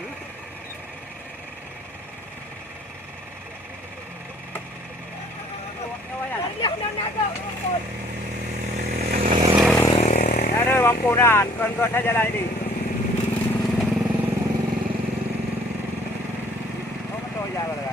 Ada wampunan, kon saja lah ini. Oh, betul ya, betul.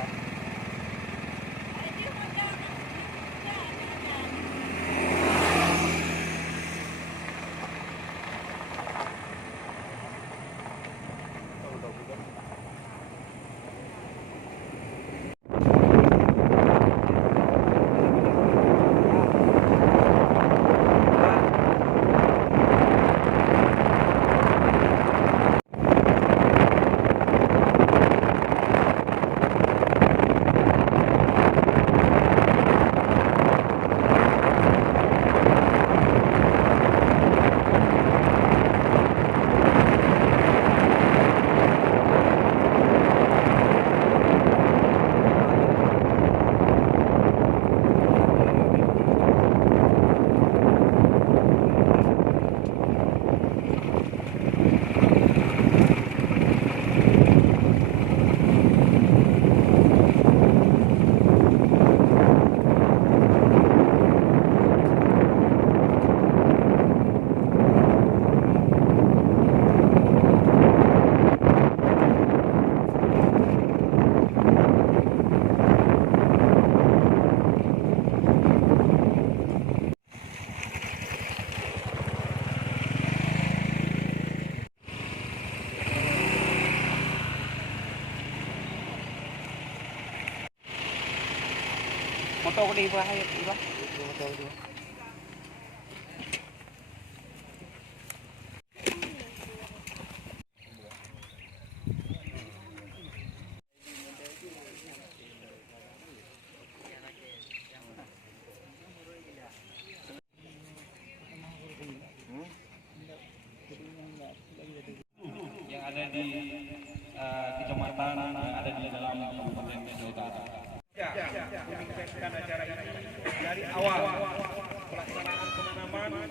Motor ko di ba? Di ba? Motor di ba? Yang ada di kecamatan yang ada di dalam Kabupaten Jawa Utara. Menyukseskan acara ini dari awal pelaksanaan pemanaman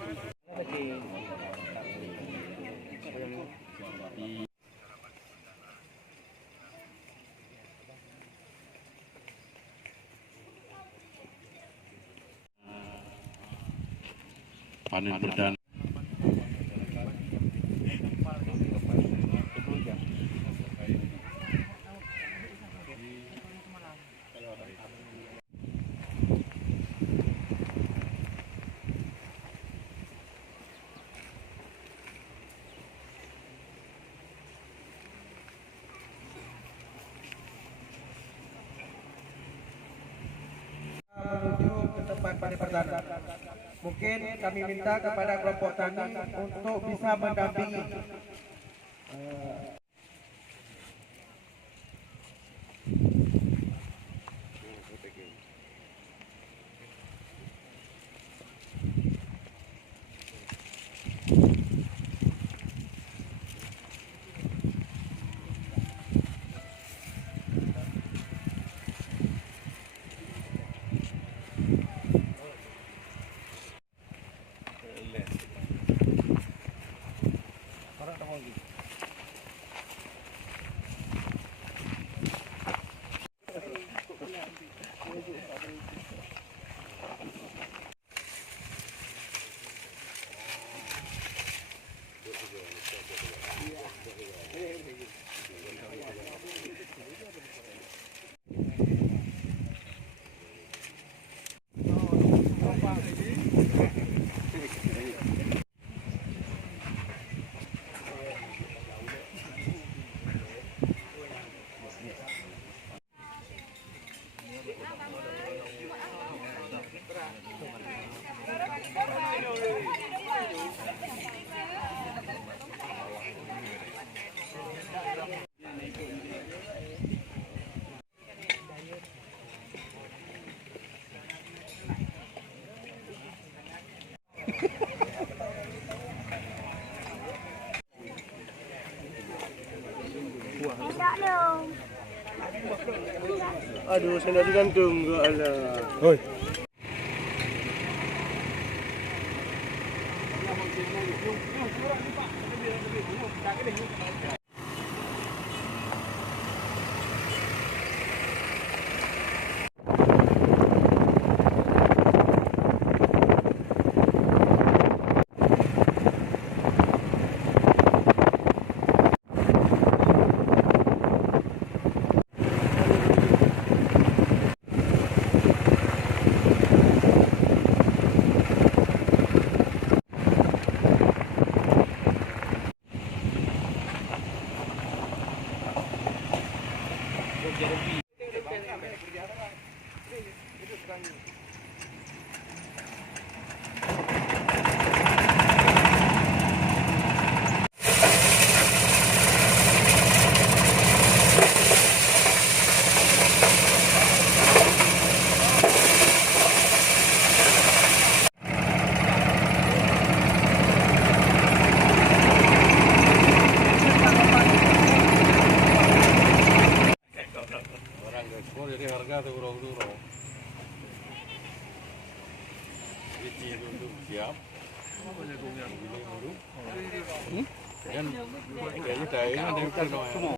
panen perdana. Menuju ke tempat panen perdana. Mungkin kami minta kepada kelompok tani untuk bisa mendampingi Aduh, saya nak digantung ke Allah. Hoi. Harga turun-turun. Ini dulu siap. Kan kayaknya ada yang